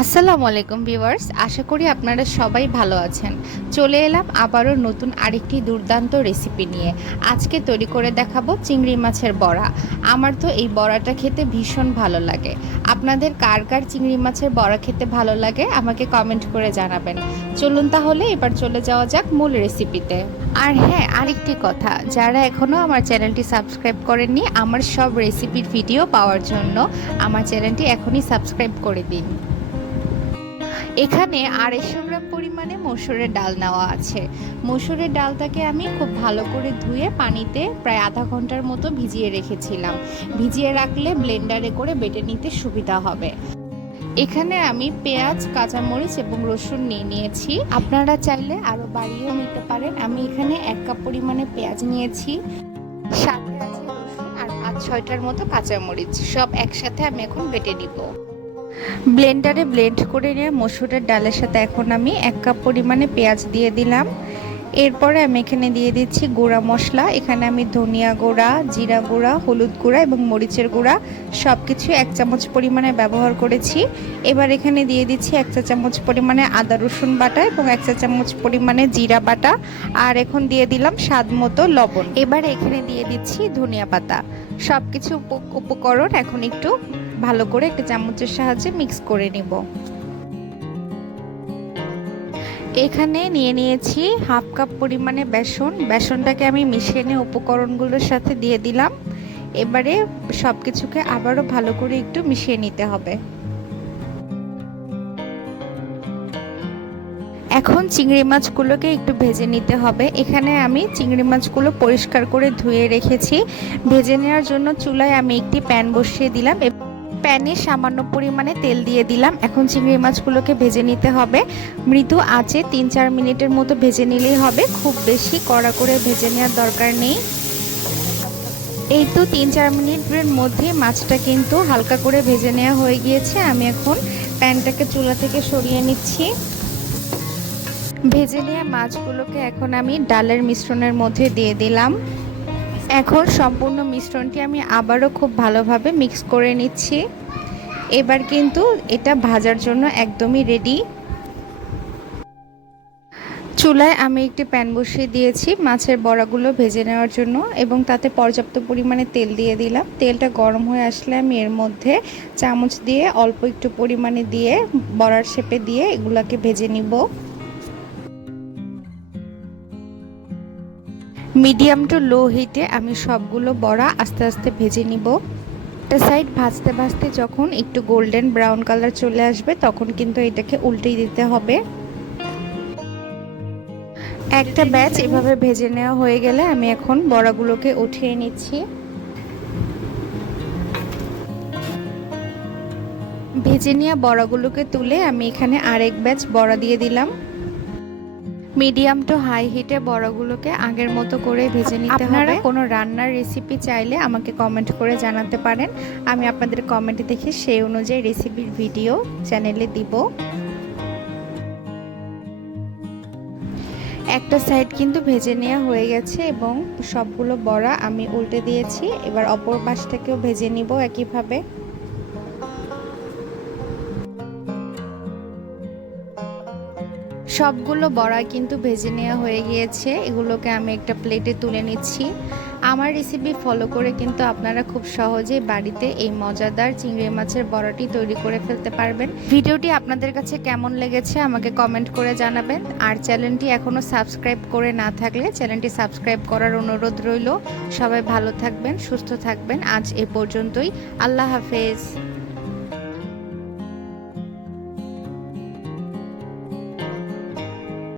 আসসালামু আলাইকুম ভিউয়ার্স, আশা করি আপনারা সবাই ভালো আছেন। চলে এলাম আবারও নতুন আরেকটি দুর্দান্ত রেসিপি নিয়ে। আজকে তৈরি করে দেখাবো চিংড়ি মাছের বড়া। আমার তো এই বড়াটা খেতে ভীষণ ভালো লাগে। আপনাদের কার কার চিংড়ি মাছের বড়া খেতে ভালো লাগে, আমাকে কমেন্ট করে জানাবেন। চলুন তাহলে এবার চলে যাওয়া যাক মূল রেসিপিতে আর হ্যাঁ আরেকটি কথা, যারা এখনও আমার চ্যানেলটি সাবস্ক্রাইব করেননি, আমার সব রেসিপির ভিডিও পাওয়ার জন্য আমার চ্যানেলটি এখনই সাবস্ক্রাইব করে দিন। এখানে আড়াইশো গ্রাম পরিমাণে মসুরের ডাল নেওয়া আছে। মসুরের ডালটাকে আমি খুব ভালো করে ধুয়ে পানিতে প্রায় আধা ঘণ্টার মতো ভিজিয়ে রেখেছিলাম। ভিজিয়ে রাখলে ব্লেন্ডারে করে বেটে নিতে সুবিধা হবে। এখানে আমি পেঁয়াজ, কাঁচামরিচ এবং রসুন নিয়ে নিয়েছি। আপনারা চাইলে আরও বাড়িয়েও নিতে পারেন। আমি এখানে এক কাপ পরিমাণে পেঁয়াজ নিয়েছি, সাথে আছে রসুন আর পাঁচ ছয়টার মতো কাঁচামরিচ। সব একসাথে আমি এখন বেটে নিব। ব্লেন্ডারে ব্লেন্ড করে নিয়ে মসুরের ডালের সাথে এখন আমি এক কাপ পরিমাণে পেঁয়াজ দিয়ে দিলাম। এরপরে আমি এখানে দিয়ে দিচ্ছি গুঁড়া মশলা। এখানে আমি ধনিয়া গুঁড়া, জিরা গুঁড়া, হলুদ গুঁড়া এবং মরিচের গুঁড়া সব কিছু এক চামচ পরিমাণে ব্যবহার করেছি। এবার এখানে দিয়ে দিচ্ছি এক চা চামচ পরিমাণে আদা রসুন বাটা এবং এক চা চামচ পরিমাণে জিরা বাটা। আর এখন দিয়ে দিলাম স্বাদ মতো লবণ। এবার এখানে দিয়ে দিচ্ছি ধনিয়া পাতা। সব কিছু উপকরণ এখন একটু ভালো করে একটা চামচের সাহায্যে মিক্স করে নিব। এখানে নিয়ে নিয়েছি হাফ কাপ পরিমাণে বেসন। বেসনটাকে আমি মিশিয়ে নিয়ে উপকরণগুলোর সাথে দিয়ে দিলাম। এবারে সব কিছুকে আবারও ভালো করে একটু মিশিয়ে নিতে হবে। এখন চিংড়ি মাছগুলোকে একটু ভেজে নিতে হবে। এখানে আমি চিংড়ি মাছগুলো পরিষ্কার করে ধুয়ে রেখেছি। ভেজে নেওয়ার জন্য চুলায় আমি একটি প্যান বসিয়ে দিলাম প্যানে সামান্য পরিমাণে তেল দিয়ে দিলাম। এখন চিংড়ি মাছগুলোকে ভেজে নিতে হবে। মৃদু আঁচে তিন চার মিনিটের মতো ভেজে নিলেই হবে। খুব বেশি কড়া করে ভেজে নেওয়ার দরকার নেই। এই তো তিন চার মিনিটের মধ্যে মাছটা কিন্তু হালকা করে ভেজে নেওয়া হয়ে গিয়েছে। আমি এখন প্যানটাকে চুলা থেকে সরিয়ে নিচ্ছি। ভেজে নেওয়া মাছগুলোকে এখন আমি ডালের মিশ্রণের মধ্যে দিয়ে দিলাম। এখন সম্পূর্ণ মিশ্রণটি আমি আবারও খুব ভালোভাবে মিক্স করে নিচ্ছি। এবার কিন্তু এটা ভাজার জন্য একদমই রেডি চুলায় আমি একটি প্যান বসিয়ে দিয়েছি মাছের বড়াগুলো ভেজে নেওয়ার জন্য এবং তাতে পর্যাপ্ত পরিমাণে তেল দিয়ে দিলাম। তেলটা গরম হয়ে আসলে আমি এর মধ্যে চামচ দিয়ে অল্প একটু পরিমাণে দিয়ে বড়ার শেপে দিয়ে এগুলাকে ভেজে নিব। মিডিয়াম টু লো হিটে আমি সবগুলো বড়া আস্তে আস্তে ভেজে নিব। একটা সাইড ভাজতে ভাজতে যখন একটু গোল্ডেন ব্রাউন কালার চলে আসবে, তখন কিন্তু এটাকে উল্টেই দিতে হবে। একটা ব্যাচ এভাবে ভেজে নেওয়া হয়ে গেলে আমি এখন বড়াগুলোকে উঠিয়ে নিচ্ছি। ভেজে নেওয়া বড়াগুলোকে তুলে আমি এখানে আরেক ব্যাচ বড়া দিয়ে দিলাম। মিডিয়াম টু হাই হিটে বড়গুলোকে আগের মতো করে ভেজে নিতে হবে। কোনো রান্নার রেসিপি চাইলে আমাকে কমেন্ট করে জানাতে পারেন। আমি আপনাদের কমেন্টে দেখে সেই অনুযায়ী রেসিপির ভিডিও চ্যানেলে দিব। একটা সাইড কিন্তু ভেজে নেওয়া হয়ে গেছে এবং সবগুলো বড়া আমি উল্টে দিয়েছি। এবার অপর পাশটাকেও ভেজে নিব একইভাবে। সবগুলো বড়া কিন্তু ভেজে নেওয়া হয়ে গিয়েছে। এগুলোকে আমি একটা প্লেটে তুলে নিচ্ছি। আমার রেসিপি ফলো করে কিন্তু আপনারা খুব সহজেই বাড়িতে এই মজাদার চিংড়ি মাছের বড়াটি তৈরি করে ফেলতে পারবেন। ভিডিওটি আপনাদের কাছে কেমন লেগেছে আমাকে কমেন্ট করে জানাবেন। আর চ্যানেলটি এখনও সাবস্ক্রাইব করে না থাকলে চ্যানেলটি সাবস্ক্রাইব করার অনুরোধ রইল। সবাই ভালো থাকবেন, সুস্থ থাকবেন। আজ এ পর্যন্তই। আল্লাহ হাফেজ।